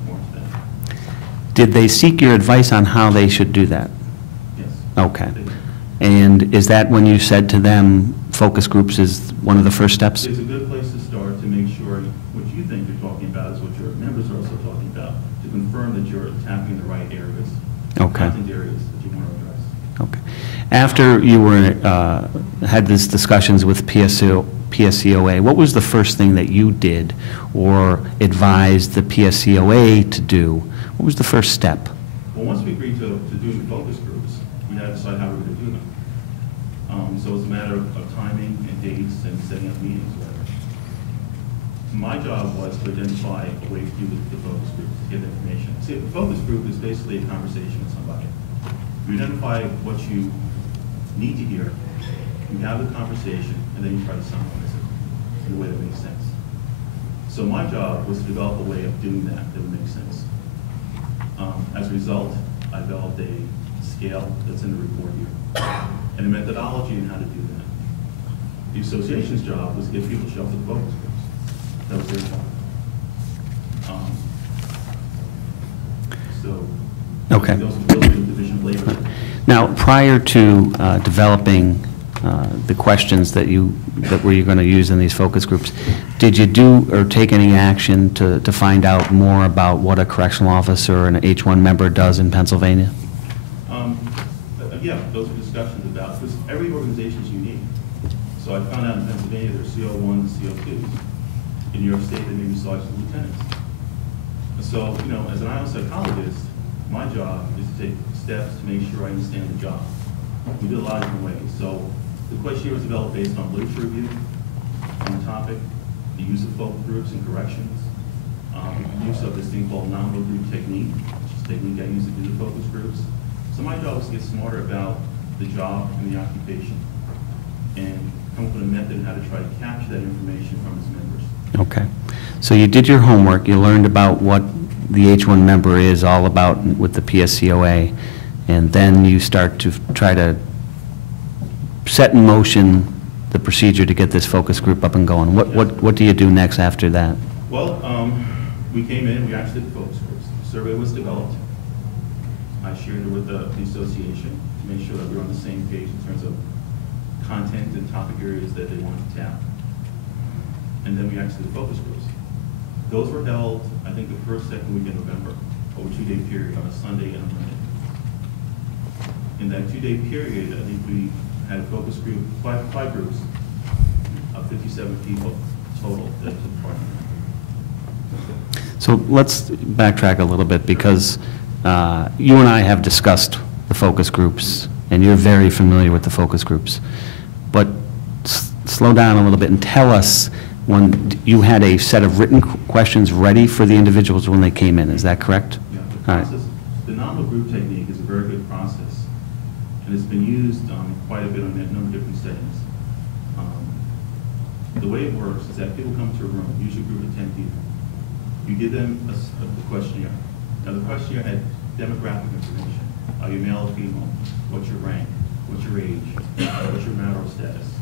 important to them. Did they seek your advice on how they should do that? Yes. Okay. They did. And is that when you said to them, focus groups is one of the first steps? It's a good place to start to make sure what you think you're talking about is what your members are also talking about, to confirm that you're tapping the right areas, Okay. content areas that you want to address. Okay. After you were, had these discussions with PSCOA, what was the first thing that you did or advised the PSCOA to do? What was the first step? Well, once we agreed to do the focus groups, we had to decide how we were going to do them. So it's a matter of timing and dates and setting up meetings, whatever. My job was to identify a way to do the focus groups, to get information. See, a focus group is basically a conversation with somebody. You identify what you need to hear, you have the conversation, and then you try to summarize it in a way that makes sense. So my job was to develop a way of doing that would make sense. As a result, I developed a scale that's in the report here, and a methodology on how to do that. The association's job was to get people to show up to the focus groups. That was their job. Okay. Those were the division of labor. Now, prior to developing the questions that were you going to use in these focus groups, did you do or take any action to find out more about what a correctional officer and an H-1 member does in Pennsylvania? Yeah, those are discussions about, because every organization is unique. So I found out in Pennsylvania there are CO1s, CO2s. In New York State, there may be sergeants and lieutenants. So, you know, as an IO psychologist, my job is to take steps to make sure I understand the job. We did a lot of different ways. So the questionnaire was developed based on literature review on the topic, the use of focus groups and corrections, use of this thing called nominal group technique, which is a technique I use to do the focus groups. So my job was to get smarter about the job and the occupation and come up with a method on how to try to capture that information from its members. Okay. So you did your homework, you learned about what the H-1 member is all about with the PSCOA, and then you start to try to set in motion the procedure to get this focus group up and going. What do you do next after that? Well, we came in, we actually did the focus groups. The survey was developed. I shared it with the association to make sure that we were on the same page in terms of content and topic areas that they wanted to tap. And then we actually did the focus groups. Those were held, I think, the first, second week in November, over a 2-day period on a Sunday and a Monday. In that 2-day period, I think we had a focus group, five groups of 57 people total that took part in that. So let's backtrack a little bit, because you and I have discussed the focus groups, and you're very familiar with the focus groups. But slow down a little bit and tell us when you had a set of written questions ready for the individuals when they came in. Is that correct? Yeah, the process, the nominal group technique is a very good process, and it's been used quite a bit on a number of different settings. The way it works is that people come to a room, usually a group of 10 people. You give them a questionnaire. Now the questionnaire had demographic information. Are you male or female? What's your rank? What's your age? What's your marital status?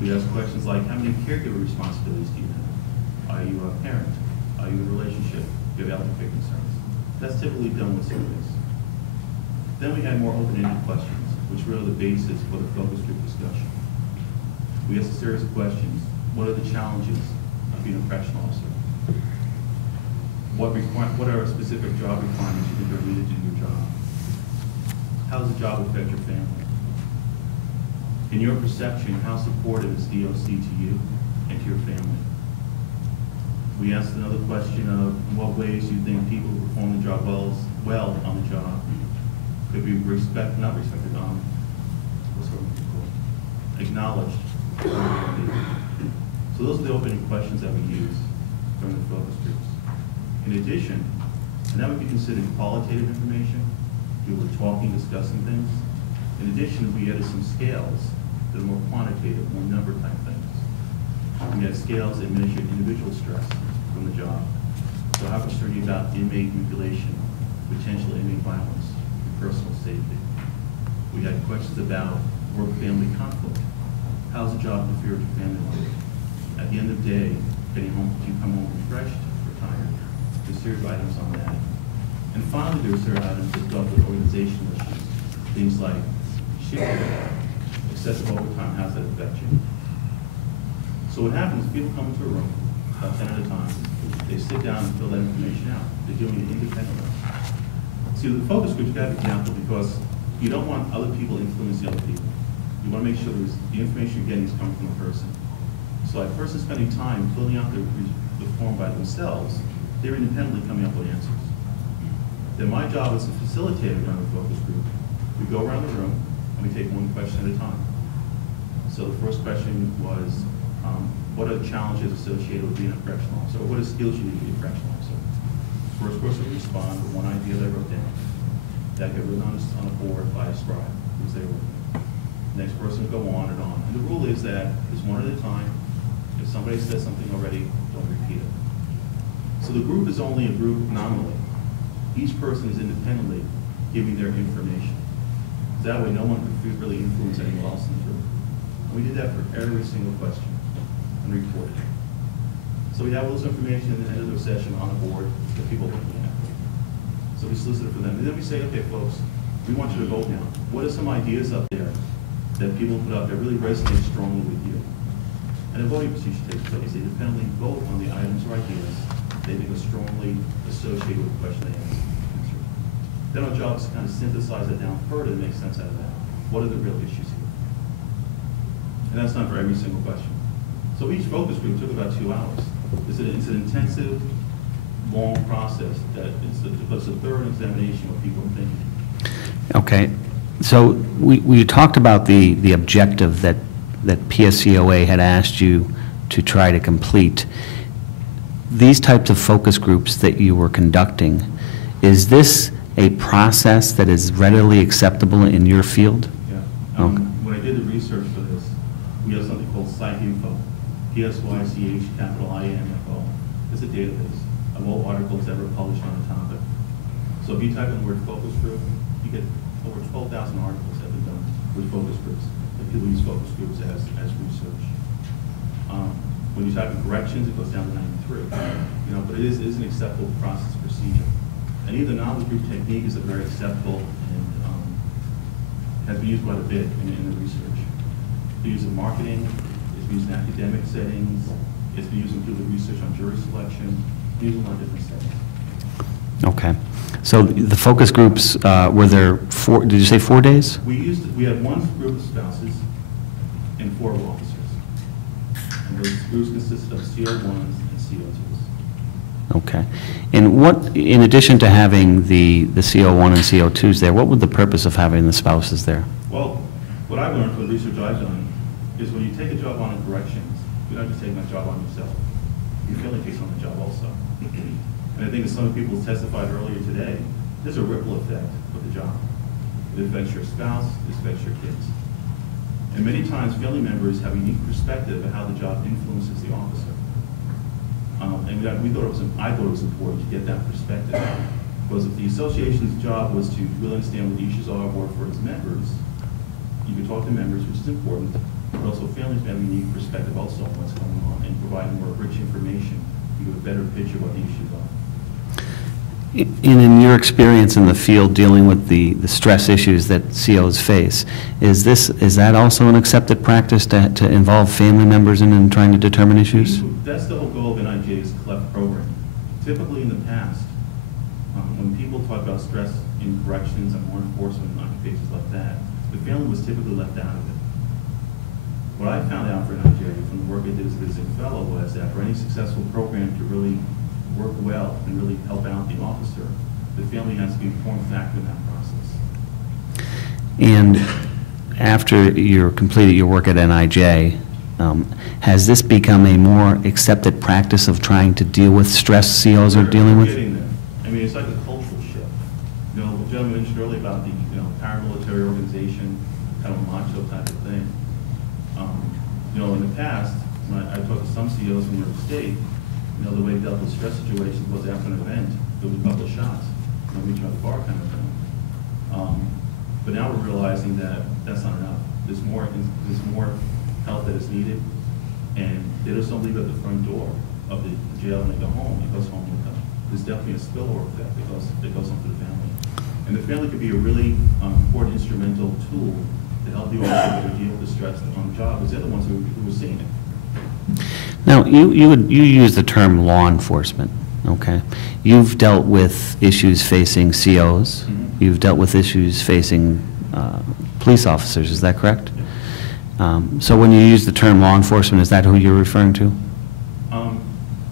We ask questions like, how many caregiver responsibilities do you have? Are you a parent? Are you in a relationship? Do you have elder care concerns? That's typically done with surveys. Then we had more open-ended questions, which were the basis for the focus group discussion. We asked a series of questions. What are the challenges of being a correctional officer? What are specific job requirements you think are needed to do your job? How does the job affect your family? In your perception, how supportive is DOC to you and to your family? We asked another question of in what ways you think people who perform the job well on the job could be not respected, acknowledged. So those are the opening questions that we use during the focus groups. In addition, and that would be considered qualitative information, people were talking, discussing things. In addition, we added some scales that are more quantitative, more number type things. We had scales that measured individual stress from the job. So how concerned are you about inmate manipulation, potential inmate violence, and personal safety? We had questions about work-family conflict. How does the job interfere with your family life? At the end of the day, getting home, do you come home refreshed or tired? There's serious items on that. And finally, there's serious items that dealt with organizational issues. Things like shift work, excessive overtime, how does that affect you? So what happens is people come into a room, about 10 at a time, they sit down and fill that information out. They're doing it independently. See, the focus group, you got to be careful because you don't want other people influencing other people. You want to make sure the information you're getting is coming from a person. So a person spending time filling out the form by themselves, they're independently coming up with answers. Then my job as a facilitator around the focus group, we go around the room and we take one question at a time. So the first question was, what are the challenges associated with being a correctional officer? Or what are skills you need to be a correctional officer? First person would respond with one idea they wrote down. That got written on a board by a scribe who's there with them. Next person would go on and on. And the rule is that it's one at a time. If somebody says something already, don't repeat it. So the group is only a group nominally. Each person is independently giving their information. That way no one could really influence anyone else in the group. And we did that for every single question and reported it. So we have all this information at the end of the session on the board that people are looking at. So we solicit it for them. And then we say, okay, folks, we want you to vote now. What are some ideas up there that people put up that really resonate strongly with you? And a voting procedure takes place. They independently vote on the items or ideas they think are strongly associated with the question they answer. Then our job is to kind of synthesize it down further to make sense out of that. What are the real issues here? And that's not for every single question. So each focus group took about 2 hours. It's an intensive, long process that it's a thorough examination of what people are thinking. Okay, so we talked about the objective that PSCOA had asked you to try to complete. These types of focus groups that you were conducting, is this a process that is readily acceptable in your field? Yeah. When I did the research for this, we have something called PsychInfo, PSYCH, capital INFO. It's a database of all articles ever published on a topic. So if you type in the word focus group, you get over 12,000 articles that have been done with focus groups. That people use focus groups as research. When you type in corrections, it goes down to 93. But it is an acceptable process procedure. And either knowledge group technique is a very acceptable and has been used quite a bit in the research. It's used in marketing, it's used in academic settings, it's been used in field research on jury selection, it's used in a lot of different settings. Okay. So the focus groups, were there 4, did you say 4 days? We had one group of spouses and 4 officers. And those groups consisted of CO1s and CO2s. Okay. And what, in addition to having the CO1 and CO2s there, what would the purpose of having the spouses there? Well, what I've learned from the research I've done is when you take a job on in corrections, you're not just taking that job on yourself. Your family takes on the job also. And I think as some people testified earlier today, there's a ripple effect with the job. It affects your spouse, it affects your kids. And many times family members have a unique perspective of how the job influences the officer. And I thought it was important to get that perspective. Because if the association's job was to really understand what the issues are for its members, you can talk to members, which is important, but also families have a unique perspective also on what's going on and providing more rich information to give a better picture of what the issues are. In your experience in the field dealing with the stress issues that COs face, is that also an accepted practice to involve family members in trying to determine issues? That's the whole goal of NIJ's CLEF program. Typically in the past, when people talk about stress in corrections and law enforcement and occupations like that, the family was typically left out of it. What I found out for NIJ from the work I did as a visiting fellow was that for any successful program to really work well and really help out the officer, the family has to be an important factor in that process. And after you completed your work at NIJ, has this become a more accepted practice of trying to deal with stress COs are dealing with? We're getting there. I mean, it's like a cultural shift. The gentleman mentioned earlier about the paramilitary organization, kind of a macho type of thing. In the past, when I talked to some CEOs from New York State, the way they dealt with stress situations was after an event, there was a couple of shots, meet you at the bar kind of thing. But now we're realizing that that's not enough. There's more help that is needed, and they just don't leave at the front door of the jail when they go home. It goes home with them. there's definitely a spillover effect that goes onto the family. And the family could be a really important instrumental tool to help the officer deal with the stress on the job, because they're the ones who were seeing it. Now, you use the term law enforcement, okay? You've dealt with issues facing COs. Mm-hmm. You've dealt with issues facing police officers, is that correct? Yeah. So when you use the term law enforcement, is that who you're referring to?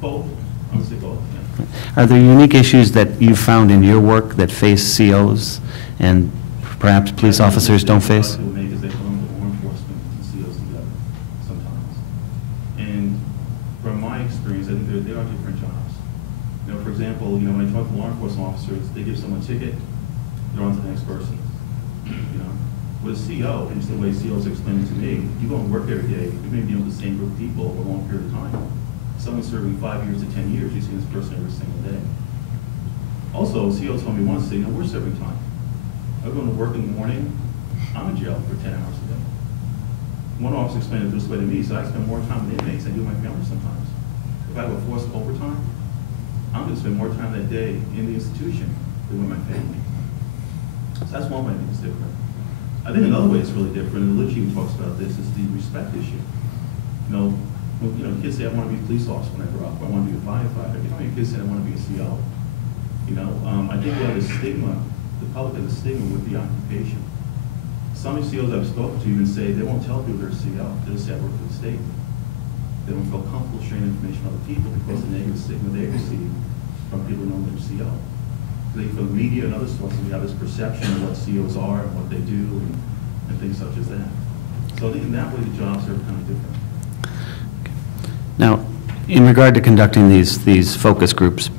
Both. I would say both, yeah. Are there unique issues that you found in your work that face COs and perhaps police officers don't face? Because they belong to law enforcement and COs together sometimes. And from my experience, I think there are different jobs. You know, for example, when I talk to law enforcement officers, they give someone a ticket, they're on to the next person. You know, with a CO, and just the way COs explain it to me, you go and work every day, you may be with the same group of people over a long period of time. Someone's serving 5 years to 10 years, you see this person every single day. Also, CO told me once, we're serving time. I go to work in the morning, I'm in jail for 10 hours a day. One officer explained it this way to me, so I spend more time with inmates than I do with my family sometimes. If I have a forced overtime, I'm going to spend more time that day in the institution than with my family. So that's one way I think it's different. I think another way it's really different, and the literature talks about this, is the respect issue. Kids say, I want to be a police officer when I grow up, I want to be a firefighter. Kids say, I want to be a CO. I think we have a stigma, the public has a stigma with the occupation. Some COs I've spoken to even say they won't tell people they're a CO, they'll say I work for the state. They don't feel comfortable sharing information with other people because of the negative stigma they receive from people who know they're CO. They, from the media and other sources, we have this perception of what COs are and what they do and things such as that. So I think in that way the jobs are kind of different. Now, in regard to conducting these focus groups,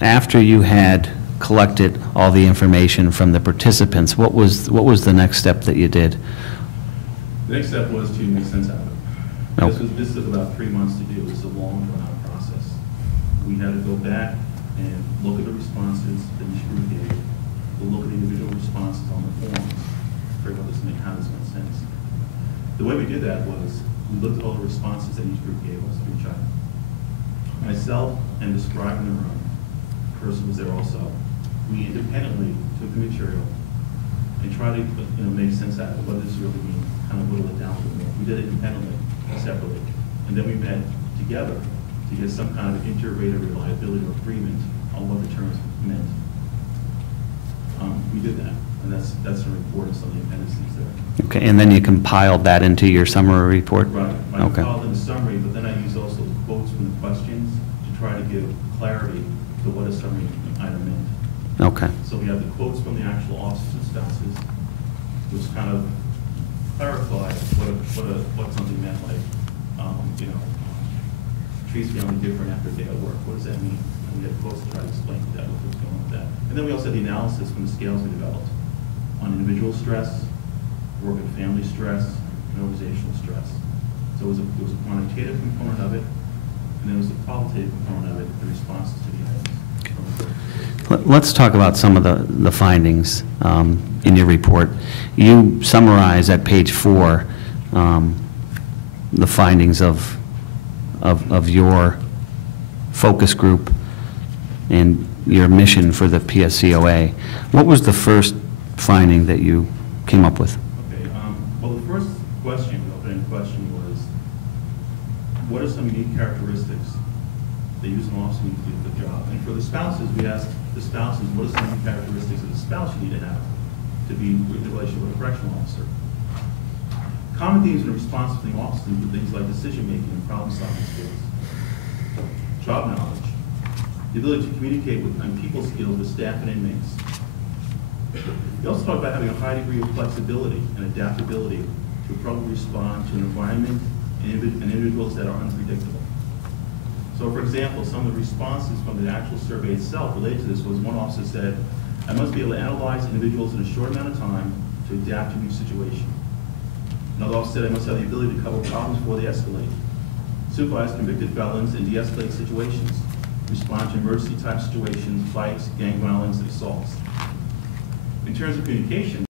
after you had collected all the information from the participants, what was the next step that you did? The next step was to make sense out of it. Okay. This took about 3 months to do. It's a long, drawn-out process. We had to go back and look at the responses that each group gave. We'll look at the individual responses on the forms, figure out how this makes sense. The way we did that was we looked at all the responses that each group gave us to each other. Myself and the scribe in the room, the person was there also. We independently took the material and tried to make sense out of it. What does this really mean? Kind of whittle it down a little more. We did it independently, separately. And then we met together to get some kind of inter-rater reliability or agreement on what the terms meant. We did that, and that's a report of some of the appendices there. Okay, and then you compiled that into your summary report? Right. I Okay. compiled in the summary, but then I used also quotes from the questions to try to give clarity to what a summary item meant. Okay. So we have the quotes from the actual officers and spouses, which kind of clarify what something meant, like, treats family different after a day at work. What does that mean? And we had quotes to try to explain that, what was going on with that. And then we also had the analysis from the scales we developed on individual stress, work and family stress, and organizational stress. So it was a quantitative component of it, and then it was a qualitative component of it, the responses to the items. Let's talk about some of the findings in your report. You summarize at page 4 the findings of your focus group and your mission for the PSCOA. What was the first finding that you came up with? Okay, well, the first question, the opening question was, what are some unique characteristics that use an officer need to do the job? And for the spouses, we asked the spouses, what are some unique characteristics of the spouse you need to have to be in a relationship with a correctional officer? Common themes in response to the officers include things like decision-making and problem-solving skills, job knowledge, the ability to communicate with and people skills with staff and inmates. We also talk about having a high degree of flexibility and adaptability to appropriately respond to an environment and individuals that are unpredictable. So, for example, some of the responses from the actual survey itself related to this was one officer said, I must be able to analyze individuals in a short amount of time to adapt to each situation. Another officer said I must have the ability to cover problems before they escalate, supervise convicted felons in de-escalate situations, respond to emergency type situations, fights, gang violence, and assaults. In terms of communication,